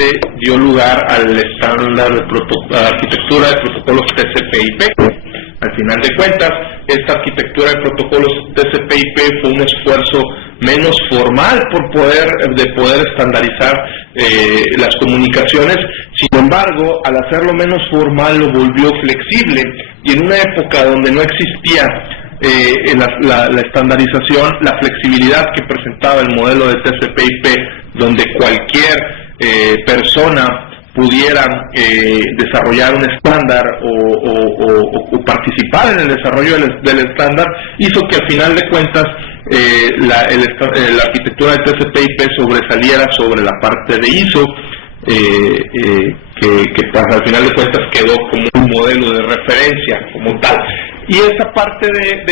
finalmente dio lugar al estándar de arquitectura de protocolos TCP/IP. Al final de cuentas, esta arquitectura de protocolos TCP/IP fue un esfuerzo menos formal de poder estandarizar las comunicaciones. Sin embargo, al hacerlo menos formal lo volvió flexible, y en una época donde no existía la estandarización, la flexibilidad que presentaba el modelo de TCP/IP, donde cualquier persona pudiera desarrollar un estándar o participar en el desarrollo del estándar, hizo que al final de cuentas la arquitectura de TCP/IP sobresaliera sobre la parte de ISO, que pues, al final de cuentas quedó como un modelo de referencia como tal. Y esa parte de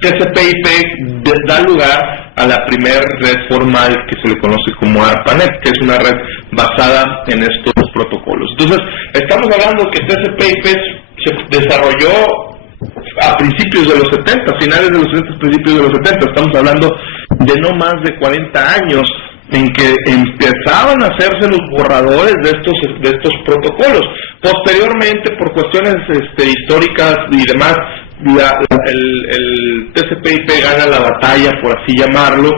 TCP/IP da lugar a la primera red formal que se le conoce como ARPANET, que es una red basada en estos protocolos. Entonces, estamos hablando que TCP/IP se desarrolló a principios de los 70, finales de los 70, principios de los 70. Estamos hablando de no más de 40 años en que empezaban a hacerse los borradores de estos protocolos. Posteriormente, por cuestiones históricas y demás, el TCP/IP gana la batalla, por así llamarlo,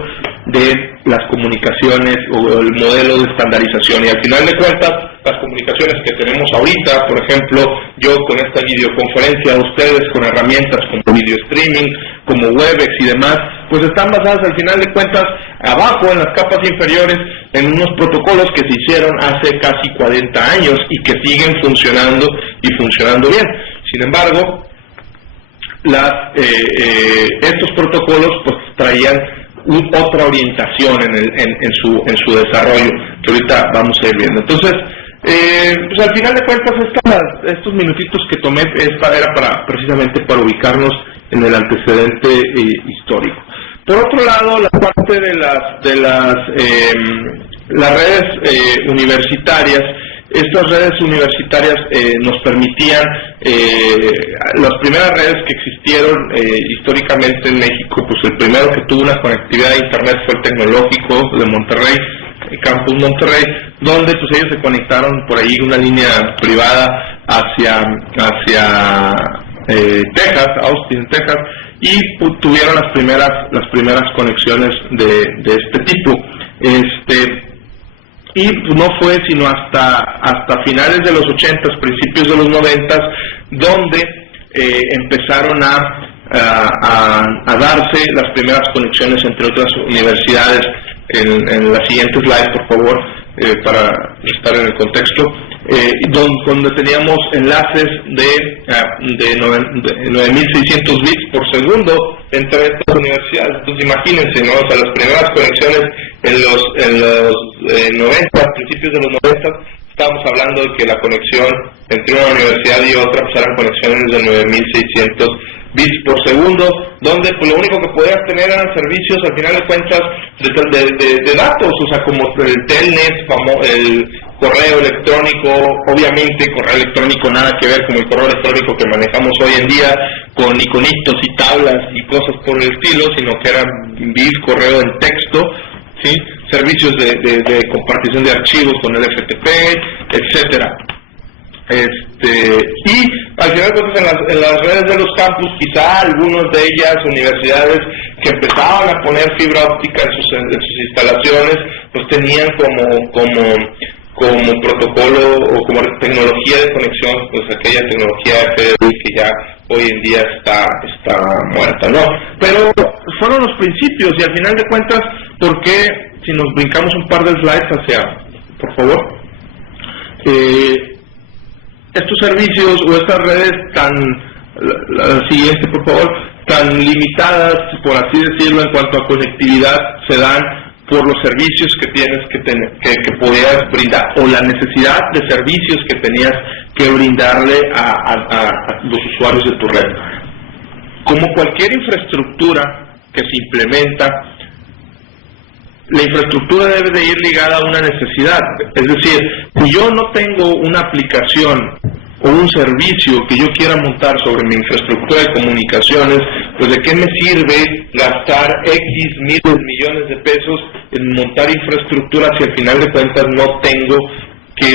de las comunicaciones o el modelo de estandarización, y al final de cuentas las comunicaciones que tenemos ahorita, por ejemplo, yo con esta videoconferencia, ustedes con herramientas como video streaming, como Webex y demás, pues están basadas al final de cuentas abajo en las capas inferiores en unos protocolos que se hicieron hace casi 40 años y que siguen funcionando y funcionando bien. Sin embargo, estos protocolos pues traían otra orientación en su desarrollo, que ahorita vamos a ir viendo. Entonces, pues al final de cuentas estos minutitos que tomé era precisamente para ubicarnos en el antecedente histórico. Por otro lado, la parte de las redes universitarias. Estas redes universitarias nos permitían, las primeras redes que existieron históricamente en México, pues el primero que tuvo una conectividad a Internet fue el Tecnológico de Monterrey, el Campus Monterrey, donde pues ellos se conectaron por ahí una línea privada hacia Texas, Austin, Texas, y tuvieron las primeras conexiones de este tipo. Y no fue sino hasta finales de los 80, principios de los 90, donde empezaron a darse las primeras conexiones entre otras universidades. En la siguiente slide, por favor, para estar en el contexto, donde teníamos enlaces de 9600 bits por segundo entre estas universidades. Entonces imagínense, ¿no? O sea, las primeras conexiones en los 90, principios de los 90, estábamos hablando de que la conexión entre una universidad y otra pues eran conexiones de 9600 bits por segundo, donde pues lo único que podías tener eran servicios, al final de cuentas, de datos, o sea, como el Telnet, el correo electrónico. Obviamente correo electrónico nada que ver con el correo electrónico que manejamos hoy en día, con iconitos y tablas y cosas por el estilo, sino que era correo en texto, ¿sí? Servicios de compartición de archivos con el FTP, etcétera. Y al final de cuentas en las redes de los campus, quizá algunas de ellas, universidades que empezaban a poner fibra óptica en sus instalaciones, pues tenían como protocolo o como tecnología de conexión, pues aquella tecnología FDI que ya hoy en día está muerta, ¿no? Pero fueron los principios, y al final de cuentas, ¿por qué? Si nos brincamos un par de slides por favor, estos servicios o estas redes la siguiente, por favor, tan limitadas, por así decirlo, en cuanto a conectividad, se dan por los servicios que tienes que podías brindar, o la necesidad de servicios que tenías que brindarle a los usuarios de tu red. Como cualquier infraestructura que se implementa, la infraestructura debe de ir ligada a una necesidad. Es decir, si yo no tengo una aplicación o un servicio que yo quiera montar sobre mi infraestructura de comunicaciones, pues de qué me sirve gastar X miles de millones de pesos en montar infraestructura si al final de cuentas no tengo qué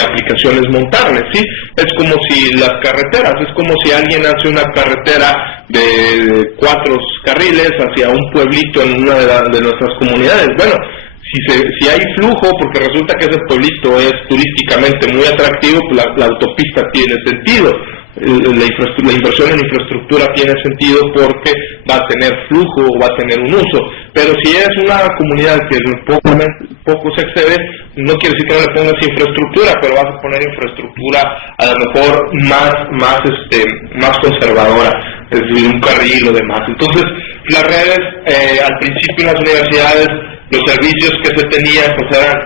aplicaciones montarle, ¿sí? Es como si las carreteras, es como si alguien hace una carretera de 4 carriles hacia un pueblito en una de nuestras comunidades. Bueno, si hay flujo, porque resulta que ese pueblito es turísticamente muy atractivo, pues la autopista tiene sentido. La inversión en infraestructura tiene sentido porque va a tener flujo o va a tener un uso. Pero si es una comunidad que poco se excede, no quiere decir que no le pongas infraestructura, pero vas a poner infraestructura a lo mejor más conservadora, es decir, un carril o demás. Entonces, las redes, al principio en las universidades, los servicios que se tenían pues eran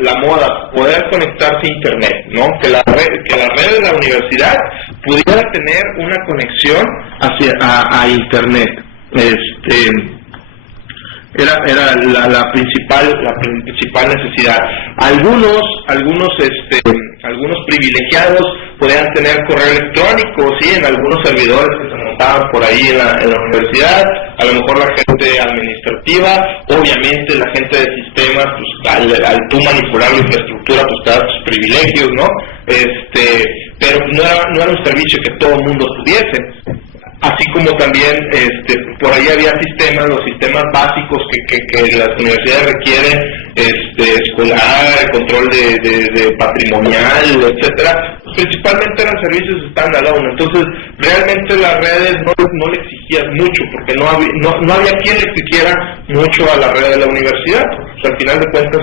la moda, poder conectarse a internet, ¿no? Que la red de la universidad pudiera tener una conexión a internet. Era la principal necesidad. Algunos privilegiados podían tener correo electrónico, sí, en algunos servidores que se montaban por ahí en la universidad. A lo mejor la gente administrativa, obviamente la gente de sistemas, pues al tú manipular la infraestructura, pues te das tus privilegios, ¿no? Pero no era un servicio que todo el mundo tuviese. Así como también por ahí había los sistemas básicos que las universidades requieren, escolar, control de patrimonial, etcétera. Principalmente eran servicios standalone. Entonces, realmente las redes no le exigían mucho, porque no había quien le exigiera mucho a la red de la universidad. O sea, al final de cuentas,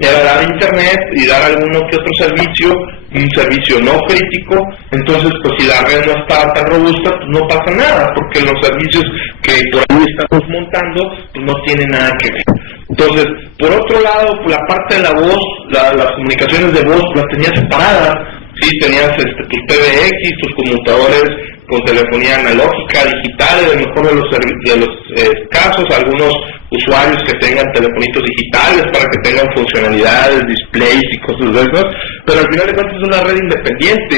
era dar internet y dar alguno que otro servicio, un servicio no crítico. Entonces, pues si la red no estaba tan robusta, pues no pasa nada, porque los servicios que por ahí estamos montando, pues no tienen nada que ver. Entonces, por otro lado, pues la parte de la voz, las comunicaciones de voz, las tenías separadas. Sí, tenías tus PBX, tus conmutadores con telefonía analógica, digital, en el mejor de los casos, algunos usuarios que tengan telefonitos digitales para que tengan funcionalidades, displays y cosas de esas, pero al final de cuentas es una red independiente.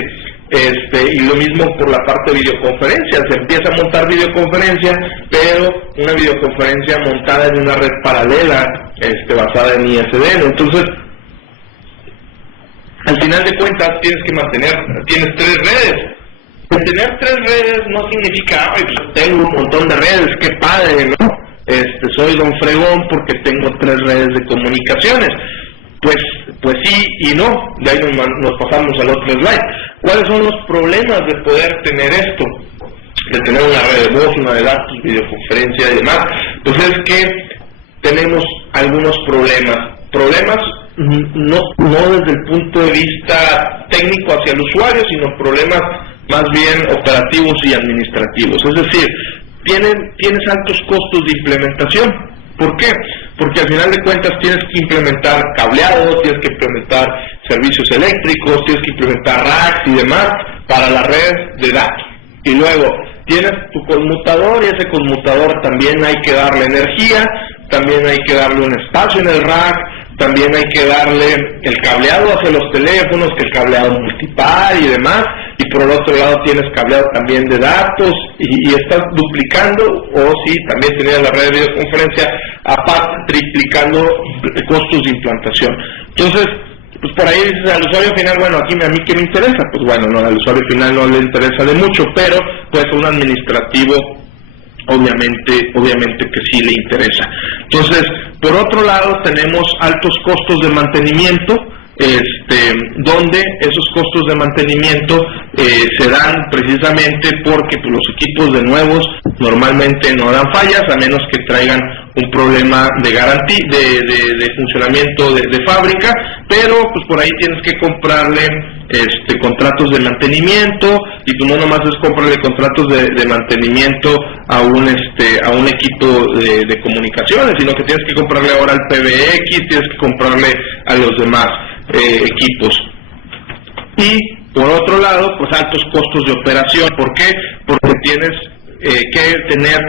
Y lo mismo por la parte de videoconferencia, se empieza a montar videoconferencia, pero una videoconferencia montada en una red paralela, basada en ISDN. Entonces, al final de cuentas tienes 3 redes. El tener 3 redes no significa, pues tengo un montón de redes, qué padre, ¿no? Soy don fregón porque tengo 3 redes de comunicaciones. Pues sí y no. De ahí nos pasamos al otro slide. ¿Cuáles son los problemas de poder tener esto? De tener una red de voz, una de datos, videoconferencia y demás. Pues es que tenemos algunos problemas no desde el punto de vista técnico hacia el usuario, sino problemas más bien operativos y administrativos. Es decir, tienes altos costos de implementación. ¿Por qué? Porque al final de cuentas tienes que implementar cableado, tienes que implementar servicios eléctricos, tienes que implementar racks y demás para la red de datos. Y luego tienes tu conmutador, y ese conmutador también hay que darle energía, también hay que darle un espacio en el rack, también hay que darle el cableado hacia los teléfonos, que el cableado multipar y demás, y por el otro lado tienes cableado también de datos, y estás duplicando, o sí, también tenías la red de videoconferencia, aparte triplicando costos de implantación. Entonces, pues por ahí dices al usuario final, bueno, a mí ¿qué me interesa? Pues bueno, no, al usuario final no le interesa de mucho, pero pues un administrativo obviamente que sí le interesa. Entonces, por otro lado, tenemos altos costos de mantenimiento, donde esos costos de mantenimiento se dan precisamente porque pues, los equipos de nuevos normalmente no dan fallas, a menos que traigan un problema de garantía, de funcionamiento de fábrica, pero pues por ahí tienes que comprarle contratos de mantenimiento, y pues no nomás es comprarle contratos de mantenimiento a un equipo de comunicaciones, sino que tienes que comprarle ahora al PBX, tienes que comprarle a los demás equipos. Y por otro lado, pues altos costos de operación. ¿Por qué? Porque tienes que tener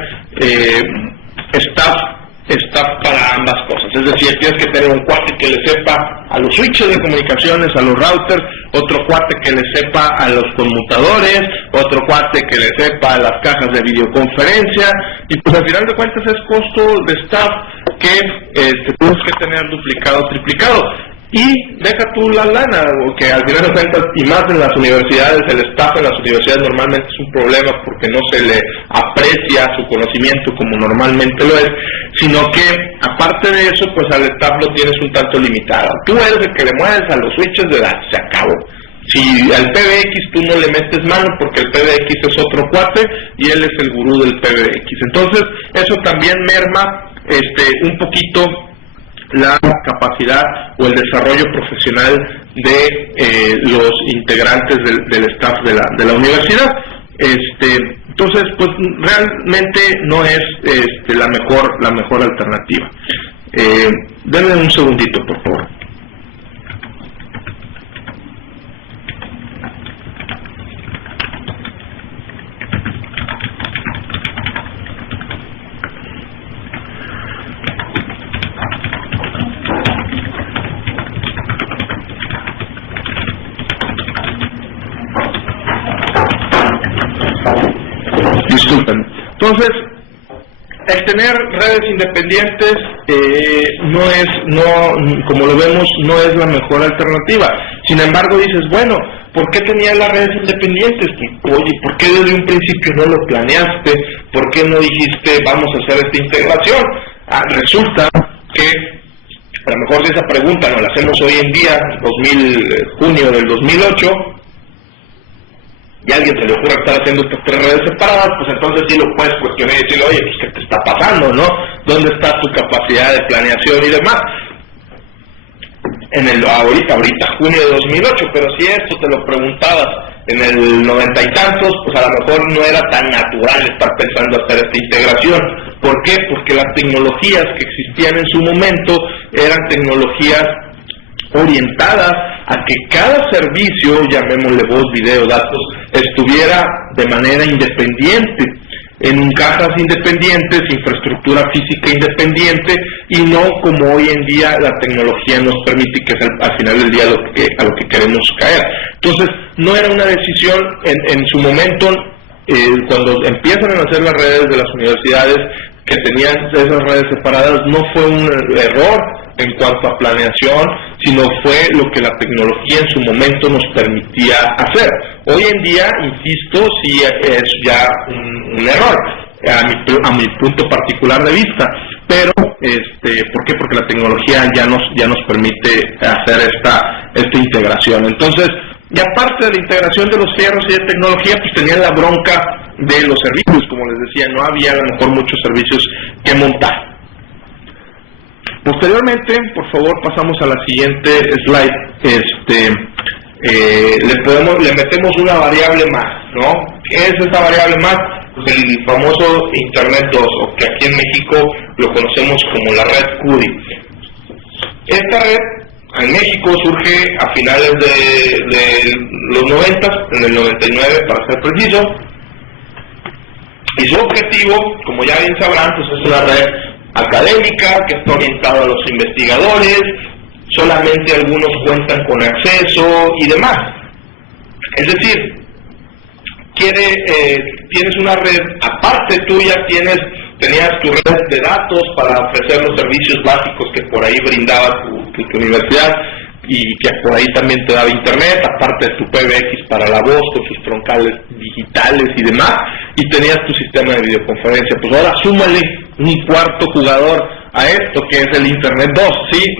staff para ambas cosas. Es decir, tienes que tener un cuate que le sepa a los switches de comunicaciones, a los routers, otro cuate que le sepa a los conmutadores, otro cuate que le sepa a las cajas de videoconferencia, y pues al final de cuentas es costo de staff que tienes que tener duplicado, triplicado. Y deja tú la lana, que al final de cuentas, y más en las universidades, el staff en las universidades normalmente es un problema porque no se le aprecia su conocimiento como normalmente lo es, sino que aparte de eso, pues al staff lo tienes un tanto limitado. Tú eres el que le mueves a los switches de edad, se acabó. Si al PBX tú no le metes mano porque el PBX es otro cuate y él es el gurú del PBX. Entonces, eso también merma un poquito la capacidad o el desarrollo profesional de los integrantes del staff de la universidad. Entonces, pues realmente no es la mejor alternativa. Denme un segundito, por favor. Disculpen. Entonces, el tener redes independientes como lo vemos, no es la mejor alternativa. Sin embargo, dices, bueno, ¿por qué tenías las redes independientes? Oye, ¿por qué desde un principio no lo planeaste? ¿Por qué no dijiste, vamos a hacer esta integración? Resulta que a lo mejor si esa pregunta nos la hacemos hoy en día, junio del 2008, y a alguien se le ocurre estar haciendo estas 3 redes separadas, pues entonces sí lo puedes cuestionar y decirle, oye, pues ¿qué te está pasando, no? ¿Dónde está tu capacidad de planeación y demás? Ahorita, junio de 2008, pero si esto te lo preguntabas en el 90 y tantos, pues a lo mejor no era tan natural estar pensando hacer esta integración. ¿Por qué? Porque las tecnologías que existían en su momento eran tecnologías orientadas a que cada servicio, llamémosle voz, video, datos, estuviera de manera independiente, en cajas independientes, infraestructura física independiente, y no como hoy en día la tecnología nos permite, que es al final del día a lo que queremos caer. Entonces, no era una decisión en su momento, cuando empiezan a hacer las redes de las universidades, que tenían esas redes separadas, no fue un error en cuanto a planeación, sino fue lo que la tecnología en su momento nos permitía hacer. Hoy en día, insisto, sí es ya un error, a mi punto particular de vista, pero ¿por qué? Porque la tecnología ya nos permite hacer esta integración. Entonces, y aparte de la integración de los fierros y de tecnología, pues tenían la bronca de los servicios, como les decía, no había a lo mejor muchos servicios que montar. Posteriormente, por favor, pasamos a la siguiente slide. Le metemos una variable más, ¿no? ¿Qué es esta variable más? Pues el famoso Internet 2, o que aquí en México lo conocemos como la red CUDI. Esta red en México surge a finales de los 90, en el 99 para ser preciso, y su objetivo, como ya bien sabrán, pues es una red académica que está orientada a los investigadores, solamente algunos cuentan con acceso y demás. Es decir, tienes una red aparte tuya, tenías tu red de datos para ofrecer los servicios básicos que por ahí brindaba tu universidad y que por ahí también te daba internet, aparte de tu PBX para la voz con sus troncales digitales y demás, y tenías tu sistema de videoconferencia. Pues ahora súmale un cuarto jugador a esto, que es el Internet 2, ¿sí?